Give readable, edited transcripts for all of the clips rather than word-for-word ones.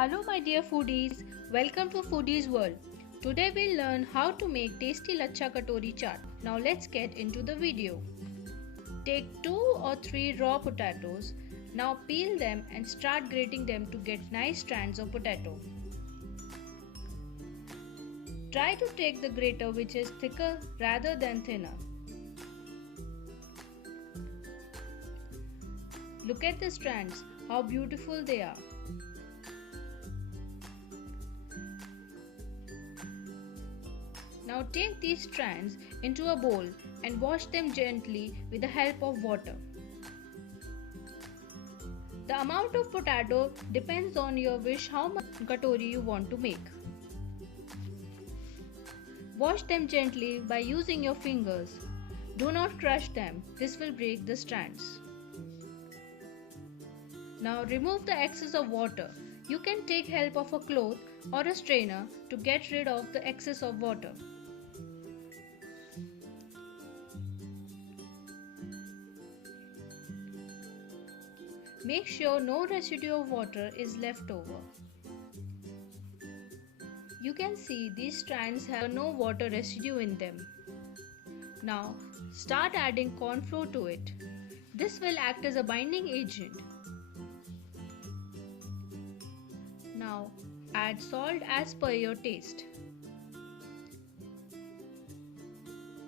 Hello my dear foodies, welcome to Foodies World. Today we'll learn how to make tasty lachha katori chaat. Now let's get into the video. Take 2 or 3 raw potatoes. Now peel them and start grating them to get nice strands of potato. Try to take the grater which is thicker rather than thinner. Look at the strands, how beautiful they are. Now take these strands into a bowl and wash them gently with the help of water. The amount of potato depends on your wish how much katori you want to make. Wash them gently by using your fingers. Do not crush them, this will break the strands. Now remove the excess of water. You can take help of a cloth or a strainer to get rid of the excess of water. Make sure no residue of water is left over. You can see these strands have no water residue in them. Now start adding corn flour to it. This will act as a binding agent. Now add salt as per your taste.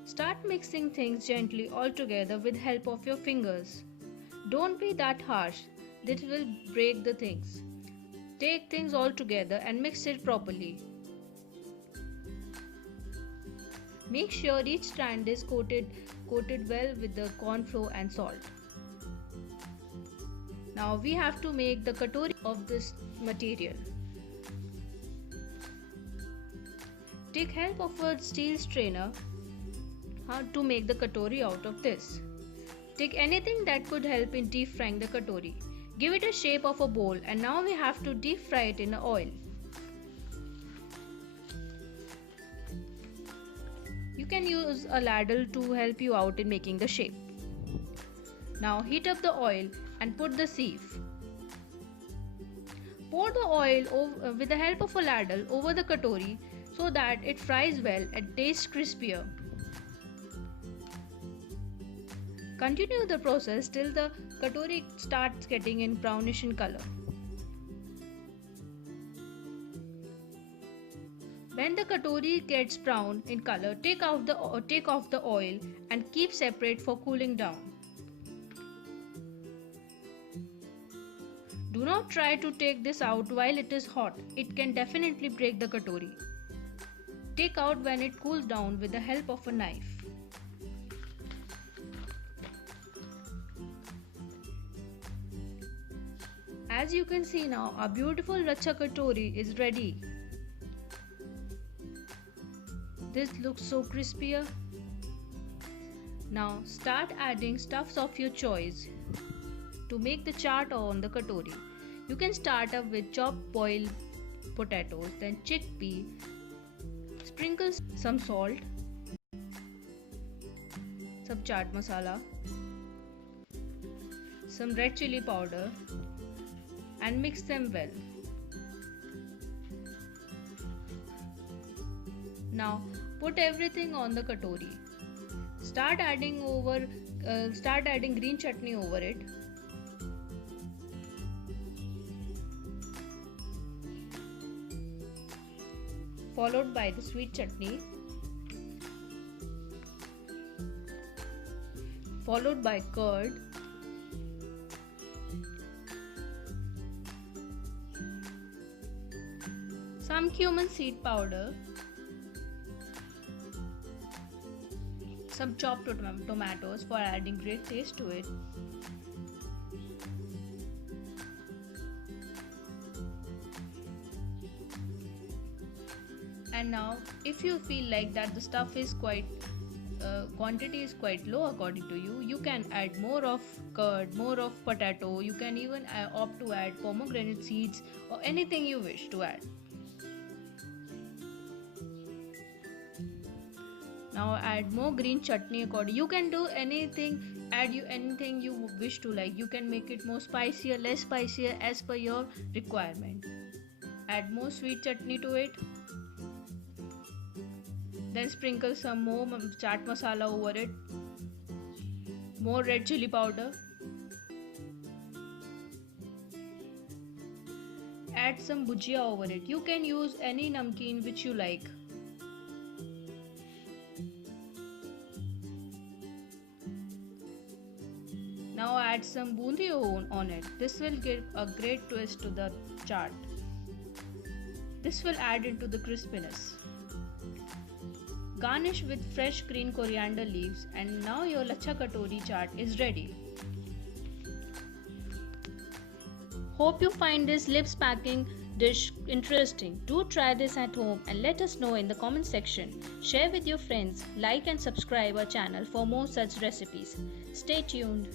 Start mixing things gently all together with help of your fingers. Don't be that harsh, this will break the things. Take things all together and mix it properly. Make sure each strand is coated well with the corn flour and salt. Now we have to make the katori of this material. Take help of a steel strainer to make the katori out of this. Take anything that could help in deep frying the katori. Give it a shape of a bowl and now we have to deep fry it in oil. You can use a ladle to help you out in making the shape. Now heat up the oil and put the sieve. Pour the oil with the help of a ladle over the katori so that it fries well and tastes crispier. Continue the process till the katori starts getting in brownish in color. When the katori gets brown in color, take off the oil and keep separate for cooling down. Do not try to take this out while it is hot. It can definitely break the katori. Take out when it cools down with the help of a knife. As you can see now, our beautiful lachha katori is ready. This looks so crispier. Now start adding stuffs of your choice to make the chaat on the katori. You can start up with chopped boiled potatoes, then chickpea, sprinkle some salt, some chaat masala, some red chili powder and mix them well. Now put everything on the katori. Start adding green chutney over it. Followed by the sweet chutney. Followed by curd. Some cumin seed powder. Some chopped tomatoes for adding great taste to it. And now if you feel like that the stuff is quantity is quite low according to you, you can add more of curd, more of potato. You can even opt to add pomegranate seeds or anything you wish to add. Now add more green chutney according. You can do anything, add anything you wish to like. You can make it more spicier, less spicier as per your requirement. Add more sweet chutney to it. Then sprinkle some more chaat masala over it. More red chili powder. Add some bhujia over it. You can use any namkeen which you like. Now add some bundio on it. This will give a great twist to the chaat. This will add into the crispiness. Garnish with fresh green coriander leaves, and now your Lachha Katori chaat is ready. Hope you find this lips packing dish interesting. Do try this at home and let us know in the comment section. Share with your friends, like and subscribe our channel for more such recipes. Stay tuned.